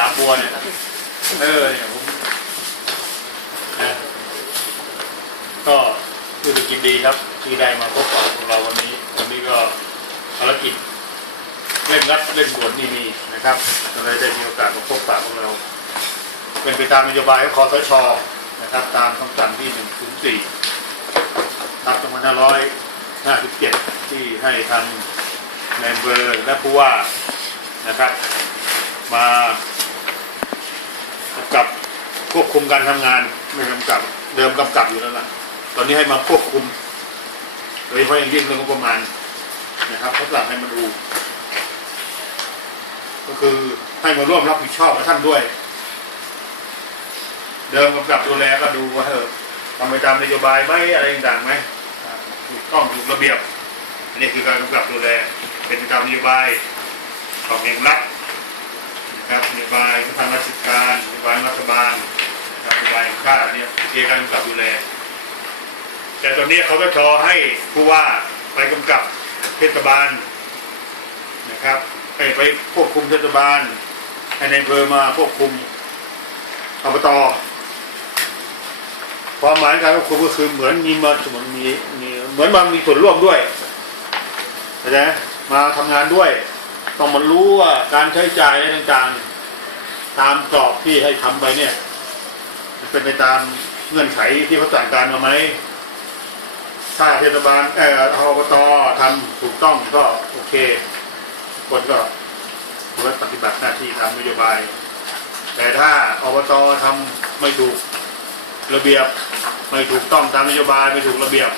สามบัวเนี่ยเออเนี่ยผมนะก็รู้สึกยินดีครับ ที่ได้มาพบกับพวกเราวันนี้ วันนี้ก็ภารกิจเล่นรัดเล่นบวชนี่มีนะครับก็เลยได้มีโอกาสมาพบปะพวกเรา เป็นไปตามนโยบายของคอสชนะครับ ตามคำสั่งที่หนึ่งถึงสี่ทับสองพันห้าร้อยห้าสิบเจ็ดที่ให้ทางในเบอร์และผู้ว่านะครับ มา กับควบคุมการทำงานไม่กำกับ เดิมกำกับอยู่แล้วล่ะ ตอนนี้ให้มาควบคุมโดยเฉพาะอย่างยิ่งเรื่องงบประมาณนะครับเขาสั่งให้มาดู ก็คือให้มาร่วมรับผิดชอบกับท่านด้วย เดิมกำกับดูแลก็ดูว่าเออทำไปตามนโยบายไหมอะไรต่างๆไหมถูกต้องถูกระเบียบอันนี้คือการกำกับดูแล เป็นตามนโยบายของแห่งรัฐ นะครับนโยบายทางราชการนโยบายรัฐบาลนะครับนโยบายของข้าเนี่ยคือการกำกับดูแล แต่ตอนนี้เขาก็ชอให้ผู้ว่าไปกำกับเทศบาลนะครับไปไปควบคุมเทศบาลให้ในอำเภอมาควบคุมอบตความหมายการควบคุมก็คือเหมือนมีมาเหมือนมีเหมือนมันมีส่วนร่วมด้วยเข้าใจไหมมาทำงานด้วย ต้องมารู้ว่าการใช้จ่ายอะไรต่างๆ ตามกรอบที่ให้ทำไปเนี่ยเป็นไปตามเงื่อนไขที่เขาสั่งการมาไหมถ้าเทศบาลเอ่ออบตทำถูกต้องก็โอเคคนก็ถือว่าปฏิบัติหน้าที่ตามนโยบาย แต่ถ้าอบตทำไม่ถูกระเบียบ ไม่ถูกต้องตามนโยบายไม่ถูกระเบียบ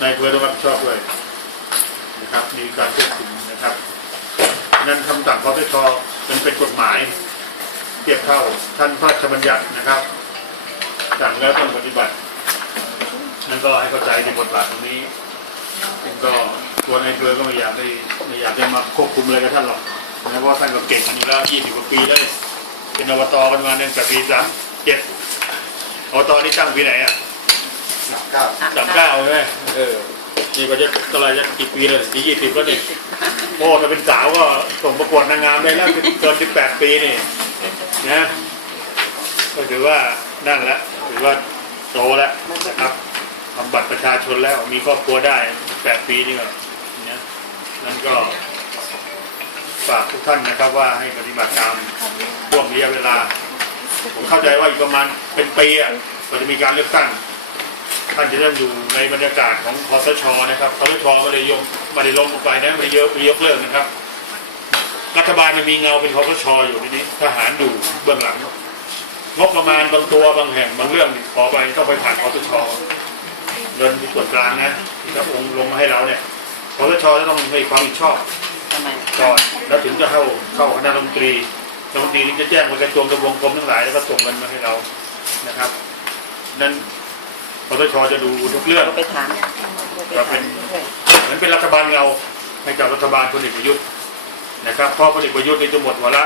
นายอำเภอต้องรับผิดชอบด้วยนะครับมีการควบคุมนะครับ นั่นคำสั่งคอสชเป็นเป็นกฎหมายเทียบเท่าท่านพระราชบัญญัตินะครับสั่งแล้วต้องปฏิบัตินั่นก็ให้เข้าใจในบทบาทตรงนี้ซึ่งก็ตัวในายอำเภอก็ไม่อยากได้ไม่อยากได้มาควบคุมอะไรกับท่านหรอกนะเพราะว่าท่านก็เก่งอยู่แล้วยี่สิบกว่าปีแล้วเนี่ยเป็นอบตกันมาเนี่ยจากปีสามเจ็ดอบตนี่ตั้งปีไหนอะเก้าสามเก้าใช่ไหมเออนี่ก็จะเท่าไหรจะกี่ปีแล้วปียี่สิบแล้วนี่ โอ้ถ้าเป็นสาวก็ส่งประกวดนางงามได้แล้วเกินสิบแปดปีนี่นะก็ถือว่านั่นละถือว่าโตแล้วนะครับทำบัตรประชาชนแล้วมีครอบครัวได้แปดปีนี่ก็นี่ยนั่นก็ฝากทุกท่านนะครับว่าให้ปฏิบัติตามช่วงระยะเวลา ผมเข้าใจว่าอีกประมาณเป็นปีอะก็จะมีการเลือกตั้ง ท่านจะเริ่มอยู่ในบรรยากาศของคอสชนะครับคอสชไม่ได้ยกไม่ได้ลงลงไปนะไม่ได้ยกไม่ได้ยกเลิกนะครับ รัฐบาลมันมีเงาเป็นคอสชอยู่ทีนี้ทหารอยู่เบื้องหลังงบประมาณบางตัวบางแห่งบางเรื่องนี่ขอไปต้องไปผ่านคอสชเงินที่ส่วนกลางนะที่กระองลงมาให้เราเนี่ยคอสชจะต้องให้ความผิดชอบทำไมก่อนแล้วถึงจะเข้าเข้าคณะรัฐมนตรีรัฐมนตรีถึงจะแจ้งไปกระทรวงกระทรวงกรมทั้งหลายแล้วก็ส่งเงินมาให้เรานะครับ นั้น คอสชจะดูทุกเรื่องเราไปถามก็เป็นเหมือนเป็นรัฐบาลเราให้กับรัฐบาลพลเอกประยุทธ์นะครับเพราะพลเอกประยุทธ์นี่จะหมดวาระ